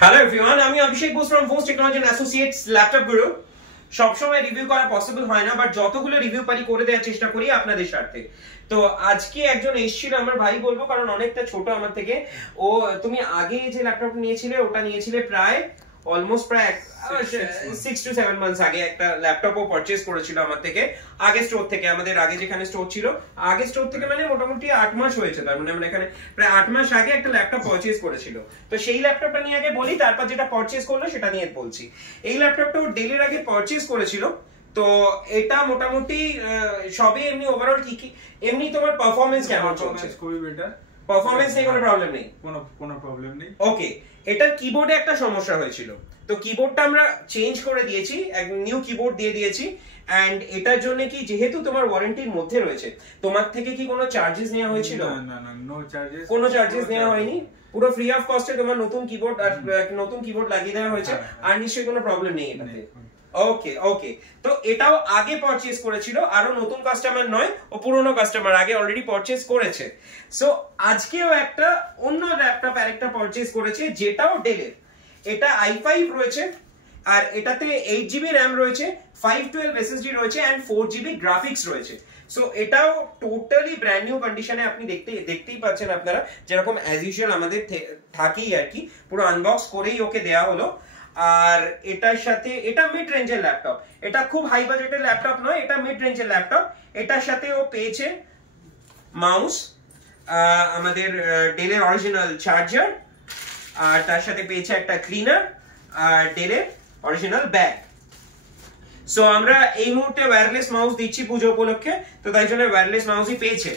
Hello everyone, আমি Abhishek Bose from Bose technology and associates laptop Guru. সবসময় review করা পসিবল হয় না, বাট যতগুলো রিভিউ পারি করে দেওয়ার চেষ্টা করি আপনাদের স্বার্থে। তো আজকে একজন এসেছিল, আমার ভাই বলবো কারণ অনেকটা ছোট আমার থেকে। ও তুমি আগে যে ল্যাপটপ নিয়েছিলে ওটা নিয়েছিলে প্রায় অলমোস্ট প্রায় 6 to 7 মান্থস আগে একটা ল্যাপটপও পারচেজ করেছিল আমার থেকে, আগে স্টোর থেকে, আমাদের আগে যেখানে স্টোর ছিল আগে স্টোর থেকে, মানে মোটামুটি 8 মাস হয়েছে। তার মানে আমরা এখানে প্রায় 8 মাস আগে একটা ল্যাপটপ পারচেজ করেছিল। তো সেই ল্যাপটপটা নিয়ে আগে বলি, তারপর যেটা পারচেজ করলো সেটা নিয়ে বলছি। এই ল্যাপটপটা ও ডেলের আগে পারচেজ করেছিল। তো এটা মোটামুটি সবই এমনি ওভারঅল কি এমনি তোমার পারফরম্যান্স কেমন চলছে? খুবই বেটার পারফরম্যান্স নিয়ে কোনো প্রবলেম নেই? কোনো প্রবলেম নেই। ওকে, এটার কিবোর্ডে একটা সমস্যা হয়েছিল, তো কিবোর্ডটা আমরা চেঞ্জ করে দিয়েছি, এক নিউ কিবোর্ড দিয়ে দিয়েছি। এন্ড এটার জন্য কি, যেহেতু তোমার ওয়ারেন্টির মধ্যে রয়েছে, তোমার থেকে কি কোনো চার্জেস নেওয়া হয়েছিল? না, নো চার্জেস, কোনো চার্জেস নেওয়া হয়নি, পুরো ফ্রি অফ কস্টে তোমার নতুন কিবোর্ড আর নতুন কিবোর্ড লাগিয়ে দেওয়া হয়েছে। আর নিশ্চয়ই কোনো প্রবলেম নেই এটাতে? ওকে ওকে, তো এটাও আগে পারচেজ করেছিল, আরো নতুন কাস্টমার নয়, ও পুরনো কাস্টমার, আগে অলরেডি পারচেজ করেছে। সো আজকেও একটা অন্য ল্যাপটপ আরেকটা পারচেজ করেছে, যেটাও ডেলের। এটা i5 রয়েছে, আর এটাতে 8GB RAM রয়েছে, 512 SSD রয়েছে এন্ড 4GB গ্রাফিক্স রয়েছে। সো এটাও টোটালি ব্র্যান্ড নিউ কন্ডিশনে, আপনি দেখতেই পাচ্ছেন আপনারা, যেরকম অ্যাজ ইউজুয়াল আমাদের থাকেই আর কি, পুরো আনবক্স করেই ওকে দেয়া হলো। আর এটার সাথে, এটা মিড রেঞ্জের ল্যাপটপ, এটা খুব হাই বাজেটের ল্যাপটপ নয়, এটা মিড রেঞ্জের ল্যাপটপ। এটার সাথে ও পেয়েছে মাউস, আমাদের ডেলের অরিজিনাল চার্জার, আর তার সাথে পেয়েছে একটা ক্লিনার, আর ডেলের অরিজিনাল ব্যাগ। সো আমরা এই মুহূর্তে ওয়্যারলেস মাউস দিচ্ছি পুজো উপলক্ষে, তো তাই জন্য ওয়্যারলেস মাউসই পেয়েছে।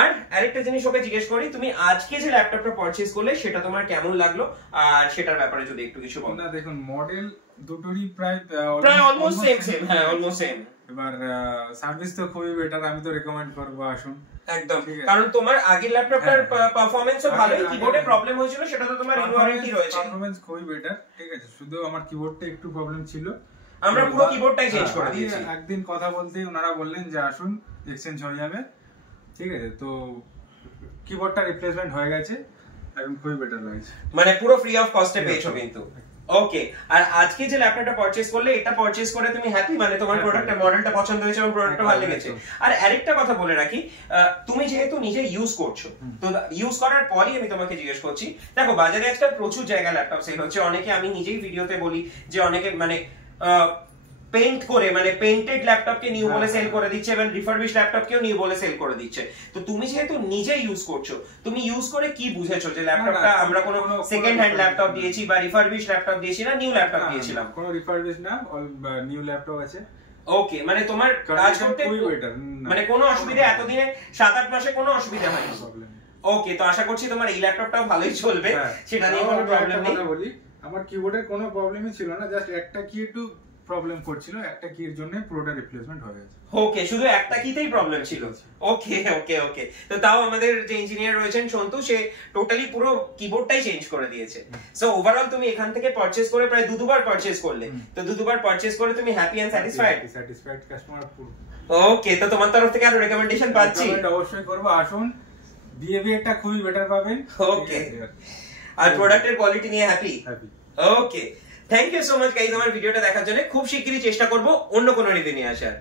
আর আরেকটা জিনিস ওকে জিজ্ঞেস করি, তুমি আজকে যে ল্যাপটপটা পারচেজ করলে সেটা তোমার কেমন লাগলো, আর সেটার ব্যাপারে যদি একটু কিছু বলো। না দেখুন, মডেল দুটোরই প্রায় অলমোস্ট সেম। হ্যাঁ, অলমোস্ট সেম। এবার সার্ভিস তো খুবই বেটার, আমি তো রেকমেন্ড করব আসুন একদম, কারণ তোমার আগের ল্যাপটপটার পারফরম্যান্সও ভালোই, কিবোর্ডে প্রবলেম হয়েছিল, সেটা তো তোমার ওয়ারেন্টি রয়েছে। পারফরম্যান্স খুবই বেটার, ঠিক আছে, শুধু আমার কিবোর্ডটা একটু প্রবলেম ছিল, আমরা পুরো কিবোর্ডটাই চেঞ্জ করে দিয়েছি। একদিন কথা বলতেই ওনারা বললেন যে আসুন এক্সচেঞ্জ হয়ে যাবে, ঠিক আছে। তো কিবোর্ডটা রিপ্লেসমেন্ট হয়ে গেছে, এখন খুবই বেটার লাগছে, মানে পুরো ফ্রি অফ কস্টে পেয়েছো কিন্তু। ওকে, আর আজকে যে ল্যাপটপটা পারচেজ করলে, এটা পারচেজ করে তুমি হ্যাপি? মানে তোমার প্রোডাক্টের মডেলটা পছন্দ হয়েছে এবং প্রোডাক্টটা ভালো লেগেছে? আর আরেকটা কথা বলে রাখি, তুমি যেহেতু নিজে ইউজ করছো, তো ইউজ করার পরই আমি তোমাকে জিজ্ঞেস করছি। দেখো, বাজারে আজকাল প্রচুর জায়গা ল্যাপটপ সেল হচ্ছে, অনেকে, আমি নিজেই ভিডিওতে বলি যে অনেকে মানে পেইন্ট করে, মানে পেইন্টেড ল্যাপটপকে নিউ বলে সেল করে দিচ্ছে, এবং রিফারবিশ ল্যাপটপকেও নিউ বলে সেল করে দিচ্ছে। তো তুমি যেহেতু নিজে ইউজ করছো, তুমি ইউজ করে কি বুঝেছো যে ল্যাপটপটা আমরা কোনো সেকেন্ড হ্যান্ড ল্যাপটপ দিয়েছি বা রিফারবিশ ল্যাপটপ দিয়েছি না নিউ ল্যাপটপ দিয়েছিলাম? কোনো রিফারবিশ না, নিউ ল্যাপটপ আছে। ওকে, মানে তোমার কাজ করতে মানে কোনো অসুবিধা, এতদিনে 7-8 মাসে কোনো অসুবিধা হয়নি? ওকে, তো আশা করছি তোমার এই ল্যাপটপটাও ভালোই চলবে, সেটা নিয়ে কোনো প্রবলেম নেই। বলি, আমার কিবোর্ডের কোনো প্রবলেমই ছিল না, জাস্ট একটা কি একটু প্রবলেম করছিল, একটা কির জন্য পুরোটা রিপ্লেসমেন্ট হয়ে গেছে। ওকে, শুধু একটা কিতেই প্রবলেম ছিল? ওকে ওকে ওকে, তো তাও আমাদের যে ইঞ্জিনিয়ার রয়েছেন সন্তু, সে টোটালি পুরো কিবোর্ডটাই চেঞ্জ করে দিয়েছে। সো ওভারঅল তুমি এখান থেকে পারচেজ করে প্রায় দুবার পারচেজ করলে, তো দুবার পারচেজ করে তুমি হ্যাপি এন্ড স্যাটিসফাইড কাস্টমার। ওকে, তো তোমার তরফ থেকে আরো রেকমেন্ডেশন পাচ্ছি? অবশ্যই করব, আসুন, বিহেভিয়ারটা খুবই বেটার পাবেন। ওকে, আর প্রোডাক্টের কোয়ালিটি নিয়ে happy? Okay, thank you so much guys আমার ভিডিওটা দেখার জন্য। খুব শিগগিরই চেষ্টা করব অন্য কোনো রিভিউ নিয়ে আসার।